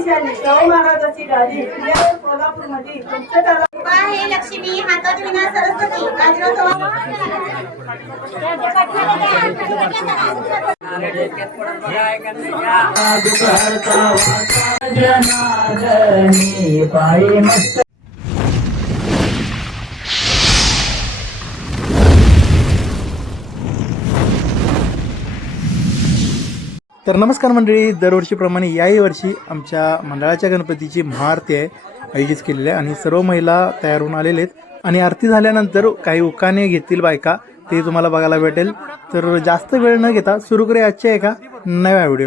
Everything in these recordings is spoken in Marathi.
दिशाने शाहू महाराजाची गादी कोल्हापूरमध्ये आहे लक्ष्मी हातात विना सरस्वती. पायी मस्त तर नमस्कार मंडळी दरवर्षीप्रमाणे याही वर्षी आमच्या मंडळाच्या गणपतीची महाआरती आहे आयोजित केलेली आहे आणि सर्व महिला तयार होऊन आलेले आहेत. आणि आरती झाल्यानंतर काही उकाने घेतील बायका ते तुम्हाला बघायला भेटेल. तर जास्त वेळ न घेता सुरू करूया आजच्या एका नव्या व्हिडिओ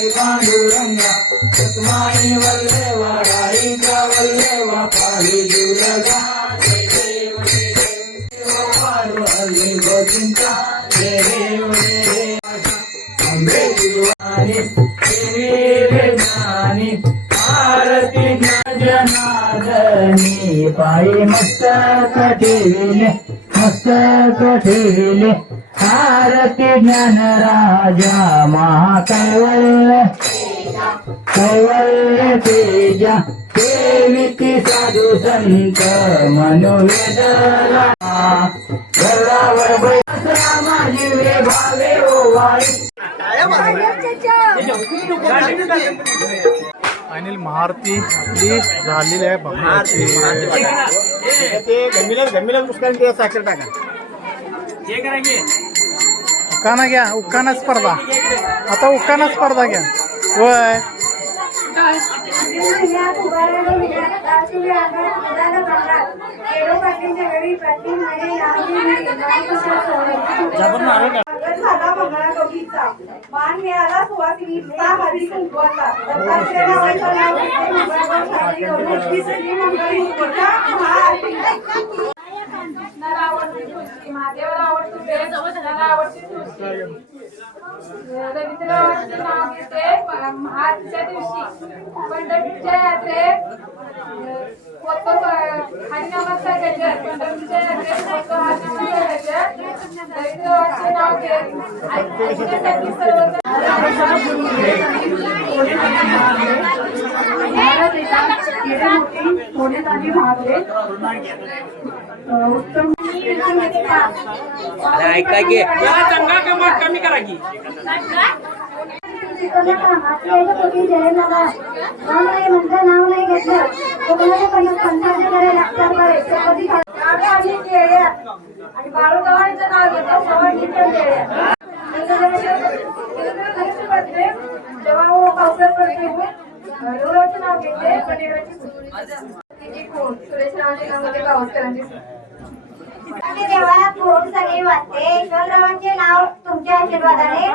हरी पांडुरंगा सतमाई वल्लेवा राईचा वल्लेवा पाही जुलगा जय गोविंदा अंबे देवी आरती पायी मस्तक ठेविले मस्तक आरती राजा कैवल्य तेजा देविती साधू संत मनोवेदला गरुडावर बैसा माझी वे भावे ओवाळी फायनल महाआरती आपली झालेली आहे भगवानची उकाना घ्या उकाना स्पर्धा. आता उकाना स्पर्धा घ्या. होय झाला मंगळागौरीचा मान मिळाला सुवासिनीचा हरी कुंकवाचा दत्तात्रय नाव घेतले मंगळी महाआरती नरावरती तुळशी महादेवाला तुळशी रवींद्रनाथांचे नाव घेते महाआरतीच्या दिवशी पंढरपूरच्या यात्रेत होतो हरिनामाचा गजर पंढरपूरच्या यात्रेत होतो हरिनामाचा गजर रवींद्रनाथांचे नाव घेत ऐकण्यासाठी उत्तम ऐका की. नाव नाही घेतलं कोकणाच्या पंथाचे करे लागतात बरे चपाती खा- आणि केळ्या. आणि बाळूमामांचं नाव घेतो सवाजीचं केळ्या. लक्ष पडते जेव्हा वो पावसात पडते रोगाचं नाव घेते पनीराची तिची खूण सुरेश रावांच्या नावामध्ये गावस्करांची आणि देवाला सगळे नाव तुमच्या आशीर्वादाने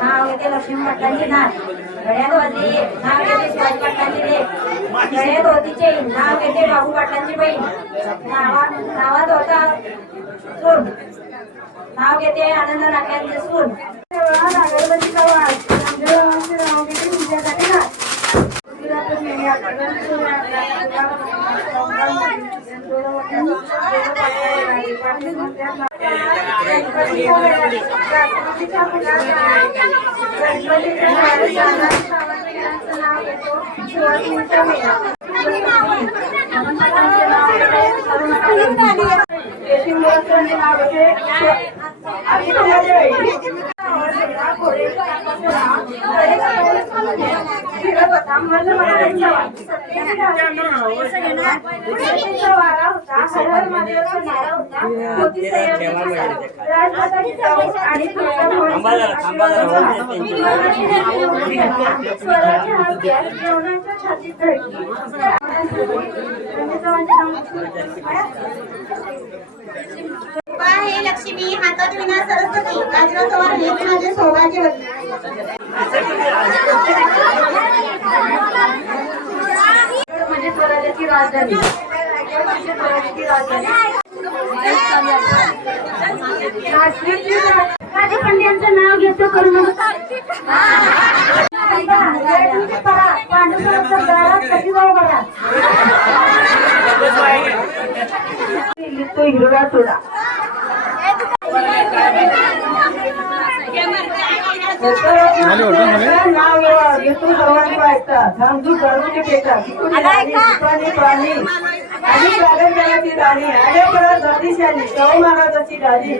नाव घेते लक्ष्मी भट्टांची नाथ. गळ्यात होती नाव घेते शिवाजी गळ्यात होती चैन नाव घेते बाबू भट्टांची बहीण. नावा नावात होता सून. नाव घेते आनंद नाट्यांचे सून. अगरबत्तीचा वास तुमच्यासाठी नाथ हे लक्ष्मी हातात विना सरस्वती. गाजवत वर हेच माझे सौभाग्यवती स्वराज्याची राजधानी. स्वराज्याची राजधानी नाव घेतो करून. दारात कशी जाऊ बघा तो शाहू महाराजाची गाडी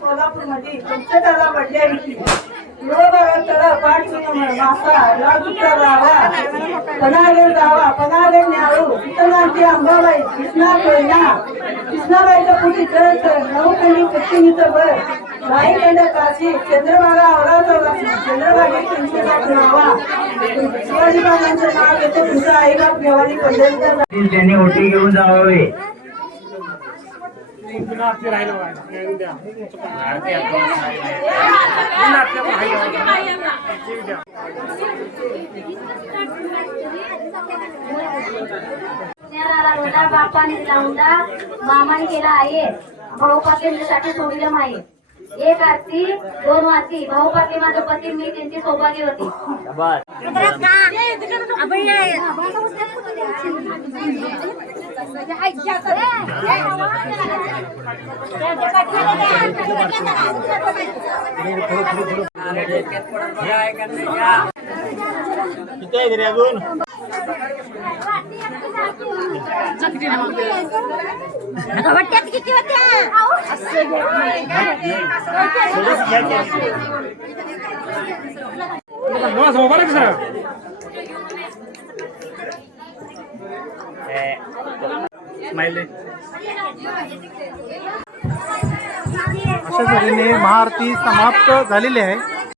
कोल्हापूरमध्ये पंचताला पडल्या तळ पाठ मासा राजूचा रावा. पनागड जावा पनागड न्याळू शीतलांची अंबाबाई कृष्णा कोयना. कृष्णाबाईचं पुटी चरण नवखंडी पश्चिमीचं बर गाईखंड काशी चंद्रभागा औराचा वासी चंद्रभागे शिवाजी महाराजांचं नाव आईबाप पंढरीचा त्यांनी ओटी घेऊन बापाने मामाने केला आहे. भाऊ पाटलींसाठी सोडिलं माये. एक आरती दोन आरती भाऊ पाटली माझं पती मी त्यांची सौभाग्य होती अशा तऱ्हेने महाआरती समाप्त झालेली आहे.